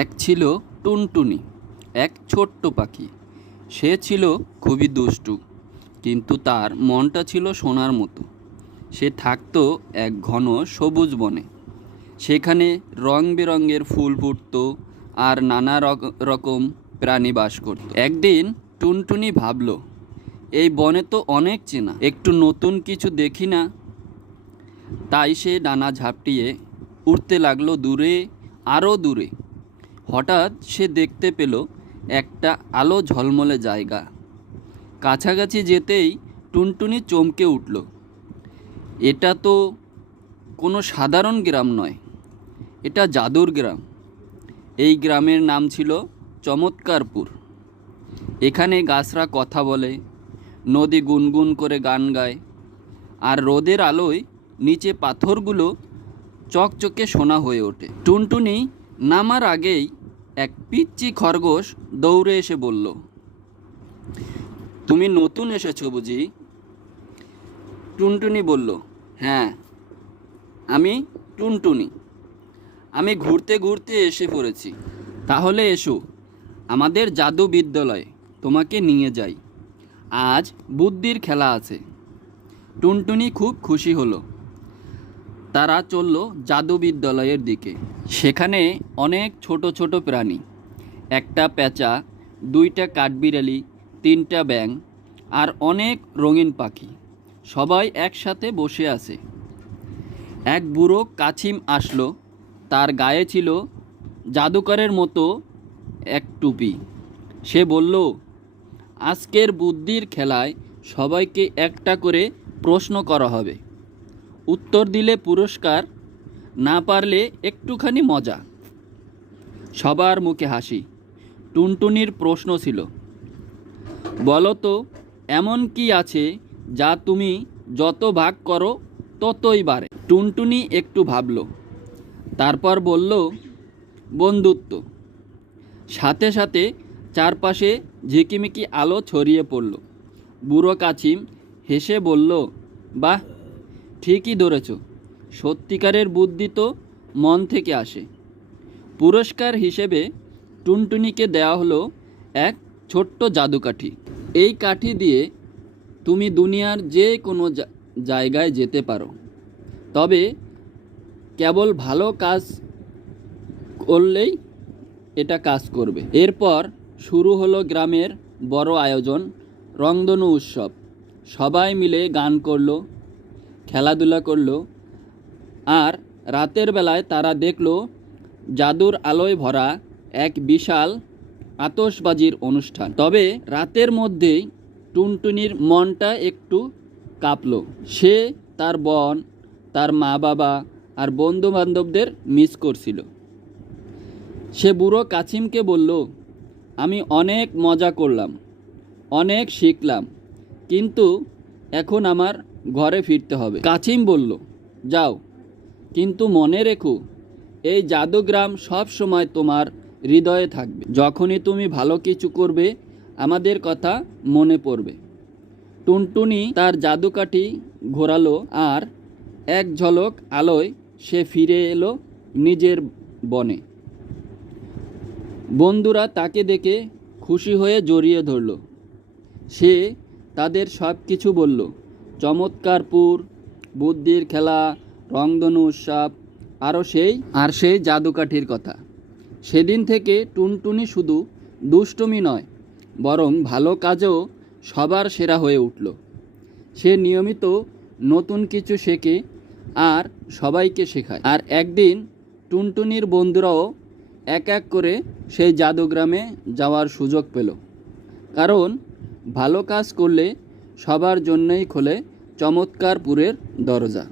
এক ছিল টুনটুনি, এক ছোট্ট পাখি। সে ছিল খুবই দুষ্টু, কিন্তু তার মনটা ছিল সোনার মতো। সে থাকতো এক ঘন সবুজ বনে। সেখানে রং বেরঙের ফুল ফুটত আর নানা রকম প্রাণী বাস করত। একদিন টুনটুনি ভাবল, এই বনে তো অনেক চেনা, একটু নতুন কিছু দেখি না। তাই সে ডানা ঝাপটিয়ে উড়তে লাগলো দূরে, আরও দূরে। হঠাৎ সে দেখতে পেল একটা আলো ঝলমলে জায়গা। কাছাকাছি যেতেই টুনটুনি চমকে উঠল। এটা তো কোনো সাধারণ গ্রাম নয়, এটা জাদুর গ্রাম। এই গ্রামের নাম ছিল চমৎকারপুর। এখানে গাছরা কথা বলে, নদী গুনগুন করে গান গায়, আর রোদের আলোয় নিচে পাথরগুলো চকচকে সোনা হয়ে ওঠে। টুনটুনি নামার আগেই এক পিচ্চি খরগোশ দৌড়ে এসে বলল, তুমি নতুন এসেছো বুঝি? টুনটুনি বলল, হ্যাঁ, আমি টুনটুনি। আমি ঘুরতে ঘুরতে এসে পড়েছি। তাহলে এসো, আমাদের জাদু বিদ্যালয়ে তোমাকে নিয়ে যাই। আজ বুদ্ধির খেলা আছে। টুনটুনি খুব খুশি হলো। তারা চলল জাদু বিদ্যালয়ের দিকে। সেখানে অনেক ছোট ছোট প্রাণী, একটা পেঁচা, দুইটা কাঠবিড়ালি, তিনটা ব্যাঙ আর অনেক রঙিন পাখি সবাই একসাথে বসে আছে। এক বুড়ো কাছিম আসলো। তার গায়ে ছিল জাদুকরের মতো এক টুপি। সে বলল, আজকের বুদ্ধির খেলায় সবাইকে একটা করে প্রশ্ন করা হবে। উত্তর দিলে পুরস্কার, না পারলে একটুখানি মজা। সবার মুখে হাসি। টুনটুনির প্রশ্ন ছিল, বলো তো, এমন কি আছে যা তুমি যত ভাগ করো ততই বাড়ে? টুনটুনি একটু ভাবল, তারপর বলল, বন্ধুত্ব। সাথে সাথে চারপাশে ঝিকিমিকি আলো ছড়িয়ে পড়ল। বুড়ো কাছিম হেসে বলল, বাহ, ঠিকই ধরেছ। সত্যিকারের বুদ্ধি তো মন থেকে আসে। পুরস্কার হিসেবে টুনটুনিকে দেওয়া হলো এক ছোট্ট জাদুকাঠি। এই কাঠি দিয়ে তুমি দুনিয়ার যে কোনো জায়গায় যেতে পারো, তবে কেবল ভালো কাজ করলেই এটা কাজ করবে। এরপর শুরু হলো গ্রামের বড় আয়োজন, রংধনু উৎসব। সবাই মিলে গান করলো, খেলাধুলা করলো, আর রাতের বেলায় তারা দেখলো জাদুর আলোয় ভরা এক বিশাল আতশবাজির অনুষ্ঠান। তবে রাতের মধ্যেই টুনটুনির মনটা একটু কাঁপলো। সে তার বোন, তার মা বাবা আর বন্ধু বান্ধবদের মিস করছিল। সে বুড়ো কাছিমকে বলল, আমি অনেক মজা করলাম, অনেক শিখলাম, কিন্তু এখন আমার ঘরে ফিরতে হবে। কাছিম বলল, যাও, কিন্তু মনে রেখো, এই জাদুগ্রাম সব সময় তোমার হৃদয়ে থাকবে। যখনই তুমি ভালো কিছু করবে, আমাদের কথা মনে পড়বে। টুনটুনি তার জাদুকাঠি ঘোরালো, আর এক ঝলক আলোয় সে ফিরে এলো নিজের বনে। বন্ধুরা তাকে দেখে খুশি হয়ে জড়িয়ে ধরল। সে তাদের সব কিছু বলল, চমৎকারপুর, বুদ্ধির খেলা, রংধনু উৎসব, আর সেই জাদুকাঠির কথা। সেদিন থেকে টুনটুনি শুধু দুষ্টুমি নয়, বরং ভালো কাজেও সবার সেরা হয়ে উঠল। সে নিয়মিত নতুন কিছু শেখে আর সবাইকে শেখায়। আর একদিন টুনটুনির বন্ধুরাও এক এক করে সেই জাদুগ্রামে যাওয়ার সুযোগ পেল। কারণ ভালো কাজ করলে সবার জন্যই খোলে চমৎকারপুরের দরজা।